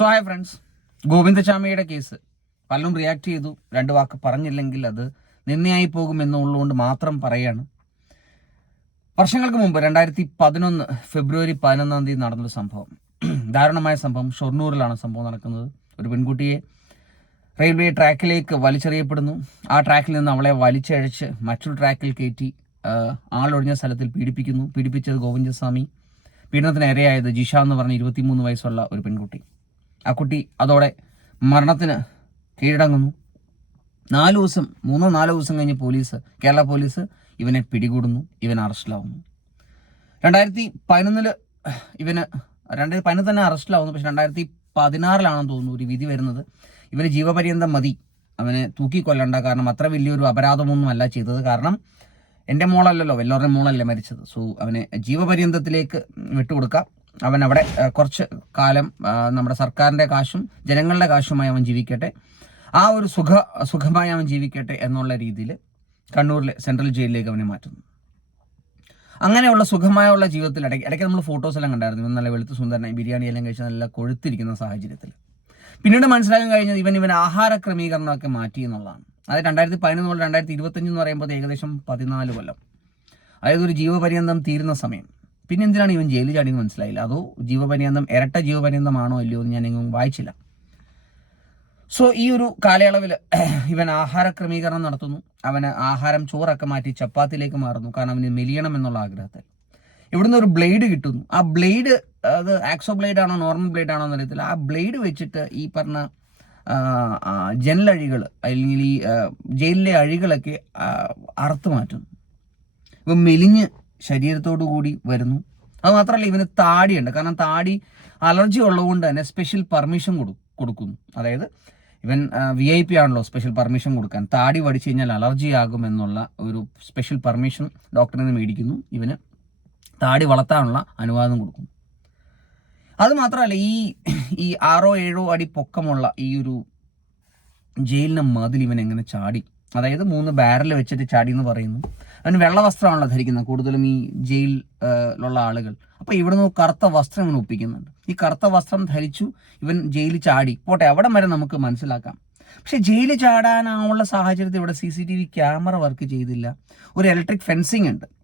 So hi friends ഗോവിന്ദചാമിയുടെ case. പലരും react ചെയ്തു. രണ്ട് വാക്ക് പറഞ്ഞില്ലെങ്കിൽ അത് നിന്നയായി പോകും എന്നുള്ളതുകൊണ്ട് മാത്രം പറയാണ്. വർഷങ്ങൾക്ക് മുമ്പ് രണ്ടായിരത്തി പതിനൊന്ന് ഫെബ്രുവരി പതിനൊന്നാം തീയതി നടന്നൊരു സംഭവം. ദാരുണമായ സംഭവം. ഷൊർണൂരിലാണ് സംഭവം നടക്കുന്നത്. ഒരു പെൺകുട്ടിയെ റെയിൽവേ ട്രാക്കിലേക്ക് വലിച്ചെറിയപ്പെടുന്നു. ആ ട്രാക്കിൽ നിന്ന് അവളെ വലിച്ചഴച്ച് മറ്റൊരു ട്രാക്കിൽ കയറ്റി ആളൊഴിഞ്ഞ സ്ഥലത്തിൽ പീഡിപ്പിക്കുന്നു. പീഡിപ്പിച്ചത് ഗോവിന്ദസ്വാമി. പീഡനത്തിന് ഇരയായത് ജിഷ എന്ന് പറഞ്ഞ ഇരുപത്തിമൂന്ന് വയസ്സുള്ള ഒരു പെൺകുട്ടി. ആ കുട്ടി അതോടെ മരണത്തിന് കീഴടങ്ങുന്നു. നാല് ദിവസം മൂന്നോ നാലോ ദിവസം കഴിഞ്ഞ് പോലീസ് കേരള പോലീസ് ഇവനെ പിടികൂടുന്നു ഇവൻ അറസ്റ്റിലാവുന്നു. രണ്ടായിരത്തി പതിനൊന്നിൽ ഇവന് രണ്ടായിരത്തി പതിനൊന്ന് തന്നെ അറസ്റ്റിലാവുന്നു പക്ഷെ രണ്ടായിരത്തി പതിനാറിലാണെന്ന് തോന്നുന്നു ഒരു വിധി വരുന്നത്. ഇവന് ജീവപര്യന്തം മതി. അവനെ തൂക്കിക്കൊല്ലണ്ട. കാരണം അത്ര വലിയൊരു അപരാധമൊന്നും അല്ല ചെയ്തത്. കാരണം എന്റെ മോളല്ലല്ലോ വല്ലവരുടെ മോളല്ലേ മരിച്ചത്. സോ അവനെ ജീവപര്യന്തത്തിലേക്ക് വിട്ടുകൊടുക്കാം. അവൻ അവിടെ കുറച്ച് കാലം നമ്മുടെ സർക്കാരിന്റെ കാശും ജനങ്ങളുടെ കാശുമായി അവൻ ജീവിക്കട്ടെ. ആ ഒരു സുഖ സുഖമായി അവൻ ജീവിക്കട്ടെ എന്നുള്ള രീതിയിൽ കണ്ണൂരിലെ സെൻട്രൽ ജയിലിലേക്ക് അവനെ മാറ്റുന്നു. അങ്ങനെയുള്ള സുഖമായുള്ള ജീവിതത്തിൽ ഇടയ്ക്ക് ഇടയ്ക്ക് നമ്മൾ ഫോട്ടോസ് എല്ലാം കണ്ടായിരുന്നു. നല്ല വെളുത്ത് സുന്ദരനായി ബിരിയാണി എല്ലാം കഴിച്ച് നല്ല കൊഴുത്തിരിക്കുന്ന സാഹചര്യത്തിൽ. പിന്നീട് മനസ്സിലാക്കാൻ കഴിഞ്ഞത് ഇവൻ ഇവൻ ആഹാര ക്രമീകരണമൊക്കെ മാറ്റി എന്നുള്ളതാണ്. അത് രണ്ടായിരത്തി പതിനൊന്ന് മുതൽ രണ്ടായിരത്തി ഇരുപത്തഞ്ച് എന്ന് പറയുമ്പോൾ ഏകദേശം പതിനാല് കൊല്ലം. അതായത് ഒരു ജീവപര്യന്തം തീരുന്ന സമയം. പിന്നെ എന്തിനാണ് ഇവൻ ജയിലിൽ ചാടിയെന്ന് മനസ്സിലായില്ല? അതോ ജീവപര്യന്തം ഇരട്ട ജീവപര്യന്തമാണോ അല്ലയോ എന്ന് ഞാൻ എങ്ങും വായിച്ചില്ല. സോ ഈ ഒരു കാലയളവിൽ ഇവൻ ആഹാര ക്രമീകരണം നടത്തുന്നു. അവന് ആഹാരം ചോറൊക്കെ മാറ്റി ചപ്പാത്തിയിലേക്ക് മാറുന്നു. കാരണം അവന് മെലിയണം എന്നുള്ള ആഗ്രഹത്തിൽ. ഇവിടുന്ന് ഒരു ബ്ലേഡ് കിട്ടുന്നു. ആ ബ്ലേഡ് അത് ആക്സോ ബ്ലേഡ് ആണോ നോർമൽ ബ്ലേഡ് ആണോ എന്നറിയത്തില്ല. ആ ബ്ലേഡ് വെച്ചിട്ട് ഈ പറഞ്ഞ ജനലഴികൾ അല്ലെങ്കിൽ ഈ ജയിലിലെ അഴികളൊക്കെ അറുത്ത് മാറ്റുന്നു. ഇപ്പം മെലിഞ്ഞ് ശരീരത്തോടു കൂടി വരുന്നു. അത് മാത്രമല്ല ഇവന് താടിയുണ്ട്. കാരണം താടി അലർജി ഉള്ളതുകൊണ്ട് തന്നെ സ്പെഷ്യൽ പെർമിഷൻ കൊടു കൊടുക്കുന്നു. അതായത് ഇവൻ വി ഐ പി ആണല്ലോ സ്പെഷ്യൽ പെർമിഷൻ കൊടുക്കാൻ. താടി വടിച്ചു കഴിഞ്ഞാൽ അലർജി ആകും എന്നുള്ള ഒരു സ്പെഷ്യൽ പെർമിഷൻ ഡോക്ടറിൽ നിന്ന് മേടിക്കുന്നു. ഇവന് താടി വളർത്താനുള്ള അനുവാദം കൊടുക്കുന്നു. അത് മാത്രമല്ല ഈ ഈ ആറോ ഏഴോ അടി പൊക്കമുള്ള ഈ ഒരു ജയിലിന് മതിൽ ഇവൻ എങ്ങനെ ചാടി? അതായത് മൂന്ന് ബാരൽ വെച്ചിട്ട് ചാടി എന്ന് പറയുന്നു. അവന് വെള്ള വസ്ത്രമാണല്ലോ ധരിക്കുന്നത് കൂടുതലും ഈ ജയിലിലുള്ള ആളുകൾ. അപ്പോൾ ഇവിടുന്ന് കറുത്ത വസ്ത്രം ഇവൻ ഒപ്പിക്കുന്നുണ്ട്. ഈ കറുത്ത വസ്ത്രം ധരിച്ചു ഇവൻ ജയിലിൽ ചാടി. പോട്ടെ അവിടം വരെ നമുക്ക് മനസ്സിലാക്കാം. പക്ഷെ ജയിലിൽ ചാടാനുള്ള സാഹചര്യത്തിൽ ഇവിടെ C C T V camera work ചെയ്തില്ല. ഒരു ഇലക്ട്രിക് ഫെൻസിങ് ഉണ്ട്.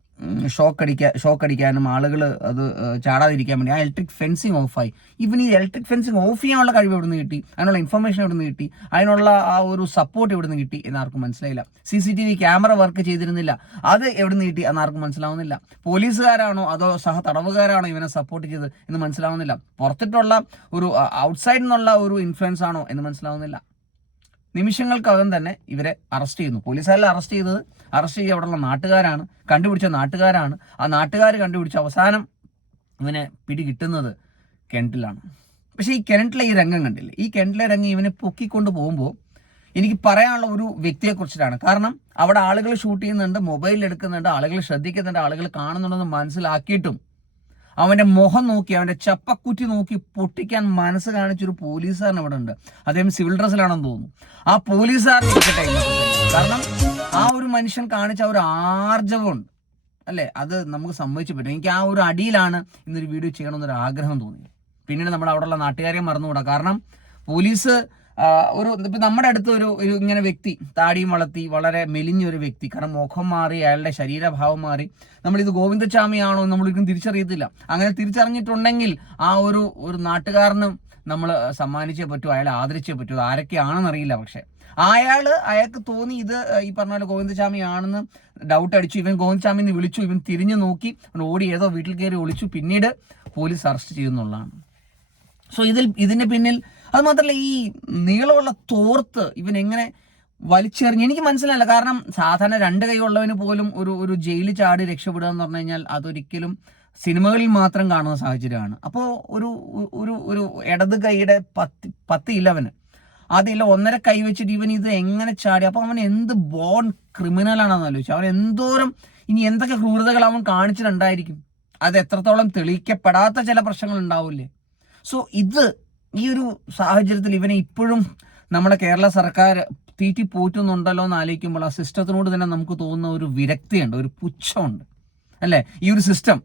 ഷോക്ക് അടിക്കാൻ ഷോക്ക് അടിക്കാനും ആളുകൾ അത് ചാടാതിരിക്കാൻ വേണ്ടി ആ ഇലക്ട്രിക് ഫെൻസിങ് ഓഫായി ഇവൻ ഈ ഇലക്ട്രിക് ഫെൻസിങ് ഓഫ് ചെയ്യാനുള്ള കഴിവ് എവിടെ നിന്ന് കിട്ടി? അതിനുള്ള ഇൻഫർമേഷൻ എവിടെ നിന്ന് കിട്ടി? അതിനുള്ള ആ ഒരു സപ്പോർട്ട് എവിടെ നിന്ന് കിട്ടി എന്നാർക്കും മനസ്സിലായില്ല. C C T V camera work ചെയ്തിരുന്നില്ല. അത് എവിടെ നിന്ന് കിട്ടി എന്നാർക്കും മനസ്സിലാവുന്നില്ല. പോലീസുകാരാണോ അതോ സഹ തടവുകാരാണോ ഇവനെ സപ്പോർട്ട് ചെയ്ത് എന്ന് മനസ്സിലാവുന്നില്ല. പുറത്തിട്ടുള്ള ഒരു ഔട്ട്സൈഡിൽ നിന്നുള്ള ഒരു ഇൻഫ്ലുവൻസ് ആണോ എന്ന് മനസ്സിലാവുന്നില്ല. നിമിഷങ്ങൾക്കകം തന്നെ ഇവരെ അറസ്റ്റ് ചെയ്യുന്നു. പോലീസുകാരെ അറസ്റ്റ് ചെയ്തത് അറസ്റ്റ് ചെയ്യുക അവിടെയുള്ള നാട്ടുകാരാണ്. കണ്ടുപിടിച്ച നാട്ടുകാരാണ്. ആ നാട്ടുകാർ കണ്ടുപിടിച്ച അവസാനം ഇവനെ പിടി കിട്ടുന്നത് കിണറ്റിലാണ്. പക്ഷേ ഈ കിണറ്റിലെ ഈ രംഗം കണ്ടില്ലേ? ഈ കിണറ്റിലെ രംഗം ഇവനെ പൊക്കിക്കൊണ്ട് പോകുമ്പോൾ എനിക്ക് പറയാനുള്ള ഒരു വ്യക്തിയെക്കുറിച്ചിട്ടാണ്. കാരണം അവിടെ ആളുകൾ ഷൂട്ട് ചെയ്യുന്നുണ്ട് മൊബൈൽ എടുക്കുന്നുണ്ട് ആളുകൾ ശ്രദ്ധിക്കുന്നുണ്ട് ആളുകൾ കാണുന്നുണ്ടെന്ന് മനസ്സിലാക്കിയിട്ടും അവന്റെ മുഖം നോക്കി അവന്റെ ചപ്പക്കുറ്റി നോക്കി പൊട്ടിക്കാൻ മനസ്സ് കാണിച്ചൊരു പോലീസുകാരൻ അവിടെ ഉണ്ട്. അദ്ദേഹം സിവിൽ ഡ്രസ്സിലാണെന്ന് തോന്നുന്നു. ആ പോലീസുകാരൻ കാരണം ആ ഒരു മനുഷ്യൻ കാണിച്ച ഒരു ആർജവമുണ്ട്. അല്ലേ? അത് നമുക്ക് സമ്മതിച്ചു പറ്റും. എനിക്ക് ആ ഒരു അടിയിലാണ് ഇന്നൊരു വീഡിയോ ചെയ്യണമെന്നൊരു ആഗ്രഹം തോന്നി പിന്നീട് നമ്മൾ അവിടെയുള്ള നാട്ടുകാരെ മറന്നുകൂടാ. കാരണം പോലീസ് ഒരു ഇപ്പം നമ്മുടെ അടുത്ത് ഒരു ഒരു ഇങ്ങനെ വ്യക്തി താടിയും വളർത്തി വളരെ മെലിഞ്ഞൊരു വ്യക്തി കാരണം മുഖം മാറി അയാളുടെ ശരീരഭാവം മാറി. നമ്മളിത് ഗോവിന്ദസ്വാമിയാണോ എന്ന് നമ്മളൊരിക്കലും തിരിച്ചറിയത്തില്ല. അങ്ങനെ തിരിച്ചറിഞ്ഞിട്ടുണ്ടെങ്കിൽ ആ ഒരു ഒരു നാട്ടുകാരനും നമ്മൾ സമ്മാനിച്ചേ പറ്റൂ അയാളെ ആദരിച്ചേ പറ്റൂ. ആരൊക്കെയാണെന്നറിയില്ല പക്ഷെ. അയാൾ അയാൾക്ക് തോന്നി ഇത് ഈ പറഞ്ഞ പോലെ ഗോവിന്ദസ്വാമി ആണെന്ന് ഡൗട്ട് അടിച്ചു. ഇവൻ ഗോവിന്ദസ്വാമി എന്ന് വിളിച്ചു ഇവൻ തിരിഞ്ഞു നോക്കി. ഓടി ഏതോ വീട്ടിൽ കയറി ഒളിച്ചു. പിന്നീട് പോലീസ് അറസ്റ്റ് ചെയ്യുന്നുള്ളതാണ്. സോ ഇതിൽ ഇതിന് പിന്നിൽ അത് മാത്രമല്ല ഈ നീളമുള്ള തോർത്ത് ഇവൻ എങ്ങനെ വലിച്ചെറിഞ്ഞ് എനിക്ക് മനസ്സിലല്ല കാരണം സാധാരണ രണ്ട് കൈ ഉള്ളവന് പോലും ഒരു ഒരു ജയിലിൽ ചാടി രക്ഷപ്പെടുക എന്ന് പറഞ്ഞു കഴിഞ്ഞാൽ അതൊരിക്കലും സിനിമകളിൽ മാത്രം കാണുന്ന സാഹചര്യമാണ്. അപ്പോൾ ഒരു ഒരു ഒരു ഇടത് കൈയുടെ പത്ത് പത്ത് ഇലവന് അതില്ല ഒന്നര കൈ വെച്ചിട്ട് ഇവൻ ഇത് എങ്ങനെ ചാടി? അപ്പോൾ അവൻ എന്ത് ബോൺ ക്രിമിനലാണെന്ന് ആലോചിച്ചു. അവൻ എന്തോരം ഇനി എന്തൊക്കെ ക്രൂരതകൾ അവൻ കാണിച്ചിട്ടുണ്ടായിരിക്കും? അത് എത്രത്തോളം തെളിയിക്കപ്പെടാത്ത ചില പ്രശ്നങ്ങൾ ഉണ്ടാവില്ലേ? സോ ഇത് ഈ ഒരു സാഹചര്യത്തിൽ ഇവനെ ഇപ്പോഴും നമ്മുടെ കേരള സർക്കാർ തീറ്റി പോറ്റുന്നുണ്ടല്ലോ എന്ന് ആലോചിക്കുമ്പോൾ ആ സിസ്റ്റത്തിനോട് തന്നെ നമുക്ക് തോന്നുന്ന ഒരു വിരക്തിയുണ്ട് ഒരു പുച്ഛമുണ്ട്. അല്ലേ? ഈ ഒരു സിസ്റ്റം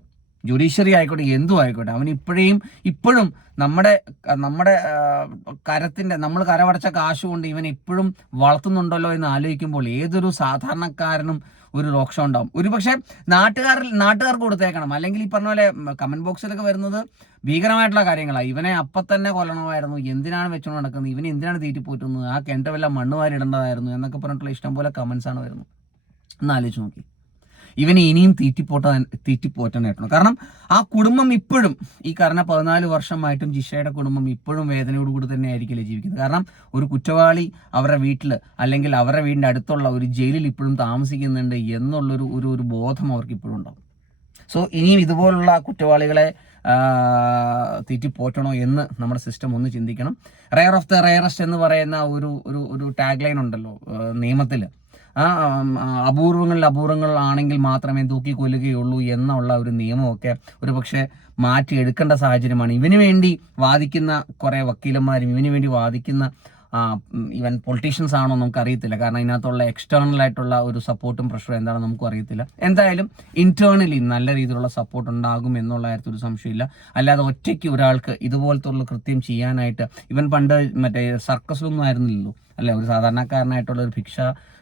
ജുഡീഷ്യറി ആയിക്കോട്ടെ എന്തും ആയിക്കോട്ടെ അവൻ ഇപ്പോഴേയും ഇപ്പോഴും നമ്മുടെ നമ്മുടെ കരത്തിന്റെ നമ്മൾ കരവടച്ച കാശുകൊണ്ട് ഇവൻ ഇപ്പോഴും വളർത്തുന്നുണ്ടല്ലോ എന്ന് ആലോചിക്കുമ്പോൾ ഏതൊരു സാധാരണക്കാരനും ഒരു രോക്ഷം ഉണ്ടാവും. ഒരുപക്ഷെ നാട്ടുകാരിൽ നാട്ടുകാർക്ക് കൊടുത്തേക്കണം. അല്ലെങ്കിൽ ഈ പറഞ്ഞ പോലെ കമന്റ് ബോക്സിലൊക്കെ വരുന്നത് ഭീകരമായിട്ടുള്ള കാര്യങ്ങളാണ് ഇവനെ അപ്പം തന്നെ കൊല്ലണമായിരുന്നു. എന്തിനാണ് വെച്ചുകൊണ്ട് നടക്കുന്നത്? ഇവനെ എന്തിനാണ് തീറ്റി പോറ്റുന്നത്? ആ കിണറ്റ വല്ല മണ്ണ് എന്നൊക്കെ പറഞ്ഞിട്ടുള്ള ഇഷ്ടം പോലെ കമന്റ്സ് ആണ് വരുന്നത്. ഒന്ന് ആലോചിച്ച് നോക്കി. ഇവനെ ഇനിയും തീറ്റിപ്പോട്ട തീറ്റിപ്പോറ്റാനായിട്ടു കാരണം ആ കുടുംബം ഇപ്പോഴും ഈ കാരണം പതിനാല് വർഷമായിട്ടും ജിഷയുടെ കുടുംബം ഇപ്പോഴും വേദനയോടുകൂടി തന്നെ ആയിരിക്കില്ല ജീവിക്കുന്നത്. കാരണം ഒരു കുറ്റവാളി അവരുടെ വീട്ടിൽ അല്ലെങ്കിൽ അവരുടെ വീടിന്റെ അടുത്തുള്ള ഒരു ജയിലിൽ ഇപ്പോഴും താമസിക്കുന്നുണ്ട് എന്നുള്ളൊരു ഒരു ഒരു ബോധം അവർക്ക് ഇപ്പോഴും ഉണ്ടാവും. സോ ഇനിയും ഇതുപോലുള്ള കുറ്റവാളികളെ തീറ്റിപ്പോറ്റണോ എന്ന് നമ്മുടെ സിസ്റ്റം ഒന്ന് ചിന്തിക്കണം. റെയർ ഓഫ് ദ റെയറസ്റ്റ് എന്ന് പറയുന്ന ഒരു ഒരു ഒരു ടാഗ് ലൈൻ ഉണ്ടല്ലോ നിയമത്തിൽ ആ അപൂർവങ്ങൾ ആണെങ്കിൽ അപൂർവങ്ങളിൽ മാത്രമേ തൂക്കി കൊല്ലുകയുള്ളൂ എന്നുള്ള ഒരു നിയമമൊക്കെ ഒരു പക്ഷേ മാറ്റിയെടുക്കേണ്ട സാഹചര്യമാണ്. ഇവന് വേണ്ടി വാദിക്കുന്ന കുറേ വക്കീലന്മാരും ഇവന് വേണ്ടി വാദിക്കുന്ന ഈവൻ പൊളിറ്റീഷ്യൻസ് ആണോ നമുക്ക് അറിയത്തില്ല കാരണം ഇതിനകത്തുള്ള എക്സ്റ്റേണൽ ആയിട്ടുള്ള ഒരു സപ്പോർട്ടും പ്രഷറും എന്താണെന്ന് നമുക്കും അറിയത്തില്ല. എന്തായാലും ഇന്റേണലി നല്ല രീതിയിലുള്ള സപ്പോർട്ട് ഉണ്ടാകും എന്നുള്ള കാര്യത്തിൽ ഒരു സംശയമില്ല. അല്ലാതെ ഒറ്റയ്ക്ക് ഒരാൾക്ക് ഇതുപോലത്തെ ഉള്ള കൃത്യം ചെയ്യാനായിട്ട് ഇവൻ പണ്ട് മറ്റേ സർക്കസിലൊന്നും ആയിരുന്നില്ലല്ലോ. അല്ലെ? ഒരു സാധാരണക്കാരനായിട്ടുള്ള ഒരു ഭിക്ഷ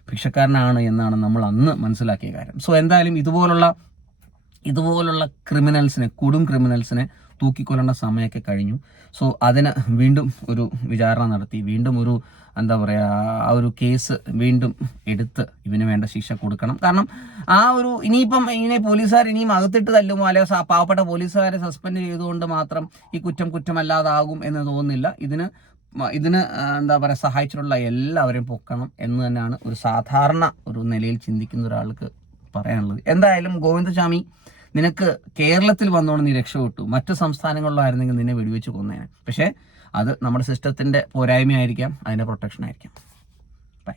ഭിക്ഷക്കാരനാണ് എന്നാണ് നമ്മൾ അന്ന് മനസ്സിലാക്കിയ കാര്യം. സോ എന്തായാലും ഇതുപോലുള്ള ഇതുപോലുള്ള ക്രിമിനൽസിനെ കൊടും ക്രിമിനൽസിനെ തൂക്കിക്കൊല്ലേണ്ട സമയമൊക്കെ കഴിഞ്ഞു. സോ അതിന് വീണ്ടും ഒരു വിചാരണ നടത്തി. വീണ്ടും ഒരു എന്താ പറയുക ആ ഒരു കേസ് വീണ്ടും എടുത്ത് ഇവന് വേണ്ട ശിക്ഷ കൊടുക്കണം. കാരണം ആ ഒരു ഇനിയിപ്പം ഇങ്ങനെ പോലീസുകാർ ഇനിയും അകത്തിട്ട് തല്ലുമോ? സ- പാവപ്പെട്ട പോലീസുകാരെ സസ്പെൻഡ് ചെയ്തുകൊണ്ട് മാത്രം ഈ കുറ്റം കുറ്റമല്ലാതാകും എന്ന് തോന്നുന്നില്ല. ഇതിന് ഇതിന് എന്താ പറയുക സഹായിച്ചിട്ടുള്ള എല്ലാവരെയും പൊക്കണം എന്ന് തന്നെയാണ് ഒരു സാധാരണ ഒരു നിലയിൽ ചിന്തിക്കുന്ന ഒരാൾക്ക് പറയാനുള്ളത്. എന്തായാലും ഗോവിന്ദസ്വാമി നിനക്ക് കേരളത്തിൽ വന്നോണ്ട് നീ രക്ഷപ്പെട്ടു. മറ്റു സംസ്ഥാനങ്ങളിലായിരുന്നെങ്കിൽ നിന്നെ വെടിവെച്ച് കൊന്നേനെ. പക്ഷേ അത് നമ്മുടെ സിസ്റ്റത്തിന്റെ പോരായ്മയായിരിക്കാം അതിന്റെ പ്രൊട്ടക്ഷൻ ആയിരിക്കാം ബൈ